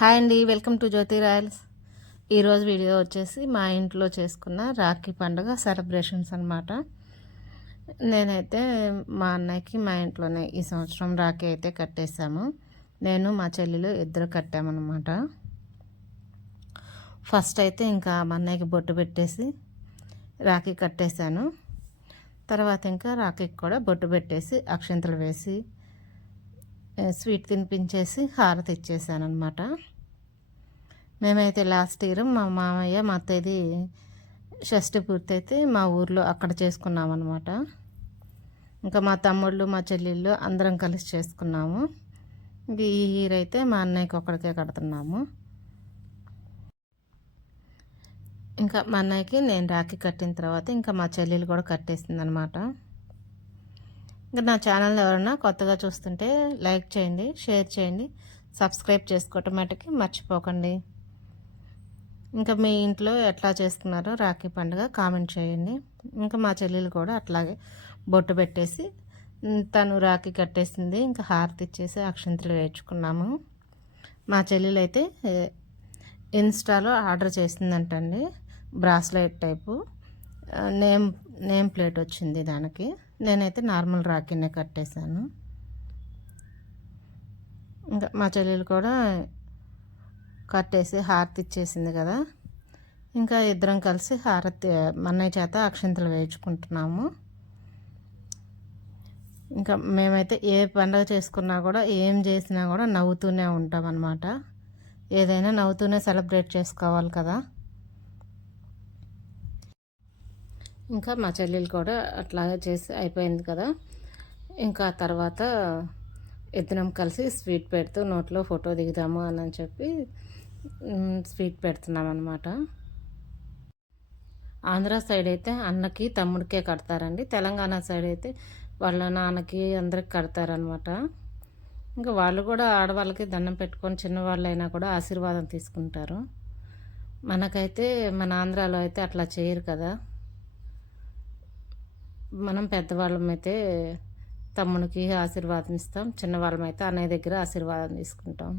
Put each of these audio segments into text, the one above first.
Hi అండి, welcome to Jyothi Royals. ఈరోజు video వచ్చేసి మా ఇంట్లో చేసుకున్న రాఖీ పండుగ సెలబ్రేషన్స్ అనమాట. నేనైతే మా అన్నయ్యకి మా ఇంట్లోనే ఈ సంవత్సరం రాఖీ అయితే కట్టేశాము. నేను మా చెల్లెలు ఇద్దరు కట్టామన్నమాట. ఫస్ట్ అయితే ఇంకా మా అన్నయ్యకి బొట్టు పెట్టేసి రాఖీ కట్టేశాను. తర్వాత ఇంకా రాఖీకి కూడా బొట్టు పెట్టేసి అక్షంతలు వేసి స్వీట్ తినిపించేసి హారతి ఇచ్చేసాను అనమాట. మేమైతే లాస్ట్ ఇయర్ మా మామయ్య మా అత్తయ్యది షష్ఠి పూర్తయితే మా ఊర్లో అక్కడ చేసుకున్నాం అనమాట. ఇంకా మా తమ్ముళ్ళు మా చెల్లెళ్ళు అందరం కలిసి చేసుకున్నాము. ఈ ఇయర్ అయితే మా అన్నయ్యకి ఒక్కడికే కడుతున్నాము. ఇంకా మా అన్నయ్యకి నేను రాఖీ కట్టిన తర్వాత ఇంకా మా చెల్లెలు కూడా కట్టేసింది అనమాట. ఇంకా నా ఛానల్ ఎవరైనా కొత్తగా చూస్తుంటే లైక్ చేయండి, షేర్ చేయండి, సబ్స్క్రైబ్ చేసుకోవటం మటుకి మర్చిపోకండి. ఇంకా మీ ఇంట్లో ఎట్లా చేసుకున్నారో రాఖీ పండుగ కామెంట్ చేయండి. ఇంకా మా చెల్లెలు కూడా అట్లాగే బొట్టు పెట్టేసి తను రాఖీ కట్టేసింది. ఇంకా హారతి ఇచ్చేసి అక్షంతలు వేయించుకున్నాము. మా చెల్లెలు అయితే ఇన్స్టాలో ఆర్డర్ చేసిందంటండి, బ్రాస్లెట్ టైపు నేమ్ ప్లేట్ వచ్చింది దానికి. నేనైతే నార్మల్ రాఖీనే కట్టేశాను. ఇంకా మా చెల్లెలు కూడా కట్టేసి హారతి ఇచ్చేసింది కదా. ఇంకా ఇద్దరం కలిసి హారతి అన్నయ్య చేత అక్షంతలు వేయించుకుంటున్నాము. ఇంకా మేమైతే ఏ పండుగ చేసుకున్నా కూడా ఏం చేసినా కూడా నవ్వుతూనే ఉంటాం అన్నమాట. ఏదైనా నవ్వుతూనే సెలబ్రేట్ చేసుకోవాలి కదా. ఇంకా మా చెల్లెలు కూడా అట్లాగే చేసి అయిపోయింది కదా. ఇంకా తర్వాత ఇద్దరం కలిసి స్వీట్ పెడుతూ నోట్లో ఫోటో దిగుదాము అని చెప్పి స్వీట్ పెడుతున్నాం అన్నమాట. ఆంధ్ర సైడ్ అయితే అన్నకి తమ్ముడికే కడతారండి. తెలంగాణ సైడ్ అయితే వాళ్ళ నాన్నకి అందరికి కడతారనమాట. ఇంకా వాళ్ళు కూడా ఆడవాళ్ళకి దండం పెట్టుకొని చిన్నవాళ్ళైనా కూడా ఆశీర్వాదం తీసుకుంటారు. మనకైతే మన ఆంధ్రాలో అయితే అట్లా చేయరు కదా. మనం పెద్దవాళ్ళమైతే తమ్మునికి ఆశీర్వాదం ఇస్తాం, చిన్నవాళ్ళమైతే అన్నయ్య దగ్గర ఆశీర్వాదం తీసుకుంటాం.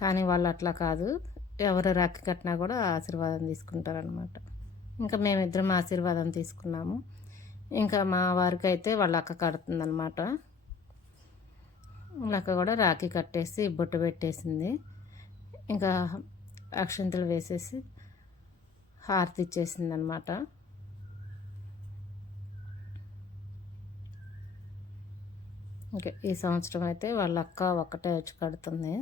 కానీ వాళ్ళు అట్లా కాదు, ఎవరు రాఖీ కట్టినా కూడా ఆశీర్వాదం తీసుకుంటారనమాట. ఇంకా మేమిద్దరం ఆశీర్వాదం తీసుకున్నాము. ఇంకా మా వారికి అయితే వాళ్ళ అక్క కడుతుందనమాట. వాళ్ళ అక్క కూడా రాఖీ కట్టేసి బొట్టు పెట్టేసింది. ఇంకా అక్షంతలు వేసేసి హారతి ఇచ్చేసింది అనమాట. ఇంకా ఈ సంవత్సరం అయితే వాళ్ళ అక్క ఒక్కటే వచ్చి కడుతుంది.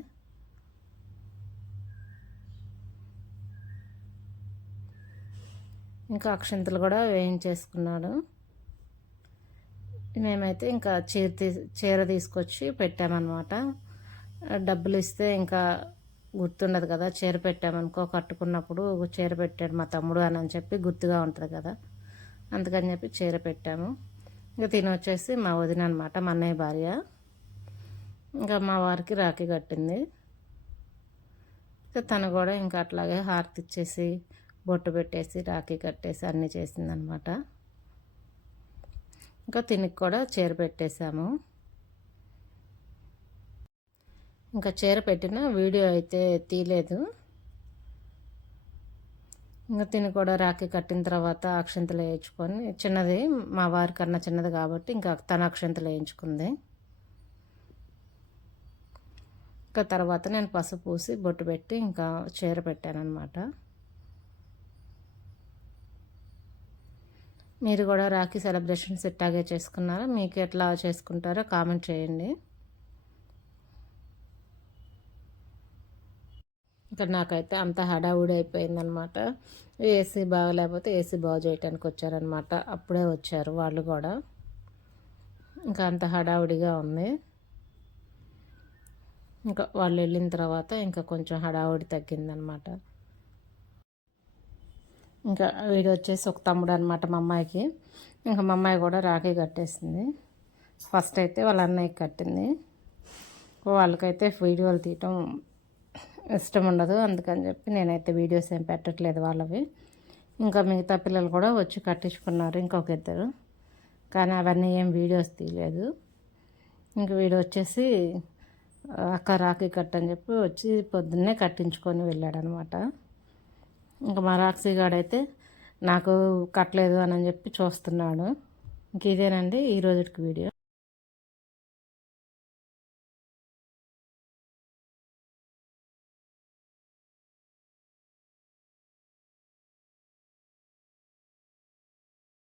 ఇంకా అక్షంతలు కూడా వేయించేసుకున్నాడు. మేమైతే ఇంకా చీర తీసుకొచ్చి పెట్టామన్నమాట. డబ్బులు ఇస్తే ఇంకా గుర్తుండదు కదా, చీర పెట్టామనుకో కట్టుకున్నప్పుడు చీర పెట్టాడు మా తమ్ముడు అని చెప్పి గుర్తుగా ఉంటుంది కదా, అందుకని చెప్పి చీర పెట్టాము. ఇంకా వచ్చేసి మా వదిన అనమాట, మా అన్నయ్య భార్య. ఇంకా మా వారికి రాఖీ కట్టింది. ఇంకా తను కూడా ఇంకా అట్లాగే హారతి ఇచ్చేసి బొట్టు పెట్టేసి రాఖీ కట్టేసి అన్నీ చేసిందనమాట. ఇంకా తినికి కూడా చీర పెట్టేశాము. ఇంకా చీర పెట్టిన వీడియో అయితే తీయలేదు. ఇంకా తిని కూడా రాఖీ కట్టిన తర్వాత అక్షంతలు వేయించుకొని, చిన్నది మా వారి కన్నా చిన్నది కాబట్టి ఇంకా తన అక్షంతలు వేయించుకుంది. ఇంకా తర్వాత నేను పసుపు పూసి బొట్టు పెట్టి ఇంకా చీర పెట్టాను అనమాట. మీరు కూడా రాఖీ సెలబ్రేషన్స్ ఇట్టాగే చేసుకున్నారా? మీకు ఎట్లా చేసుకుంటారో కామెంట్ చేయండి. ఇంకా నాకైతే అంత హడావుడి అయిపోయిందనమాట. ఏసీ బాగలేకపోతే ఏసీ బాగు చేయడానికి వచ్చారనమాట. అప్పుడే వచ్చారు వాళ్ళు కూడా. ఇంకా అంత హడావుడిగా ఉంది. ఇంకా వాళ్ళు వెళ్ళిన తర్వాత ఇంకా కొంచెం హడావుడి తగ్గిందనమాట. ఇంకా వీడు వచ్చేసి ఒక తమ్ముడు అనమాట మా అమ్మాయికి. ఇంకా మా అమ్మాయి కూడా రాఖీ కట్టేసింది. ఫస్ట్ అయితే వాళ్ళ అన్నయ్యకి కట్టింది. వాళ్ళకైతే వీడియోలు తీయటం ఇష్టం ఉండదు, అందుకని చెప్పి నేనైతే వీడియోస్ ఏం పెట్టట్లేదు వాళ్ళవి. ఇంకా మిగతా పిల్లలు కూడా వచ్చి కట్టించుకున్నారు, ఇంకొక ఇద్దరు. కానీ అవన్నీ ఏం వీడియోస్ తీయలేదు. ఇంక వీడు వచ్చేసి అక్క రాఖీ కట్టని చెప్పి వచ్చి పొద్దున్నే కట్టించుకొని వెళ్ళాడనమాట. ఇంకా మా రాక్సీ గాడైతే నాకు కట్టలేదు అని చెప్పి చూస్తున్నాడు. ఇంక ఇదేనండి ఈ రోజుకి వీడియో.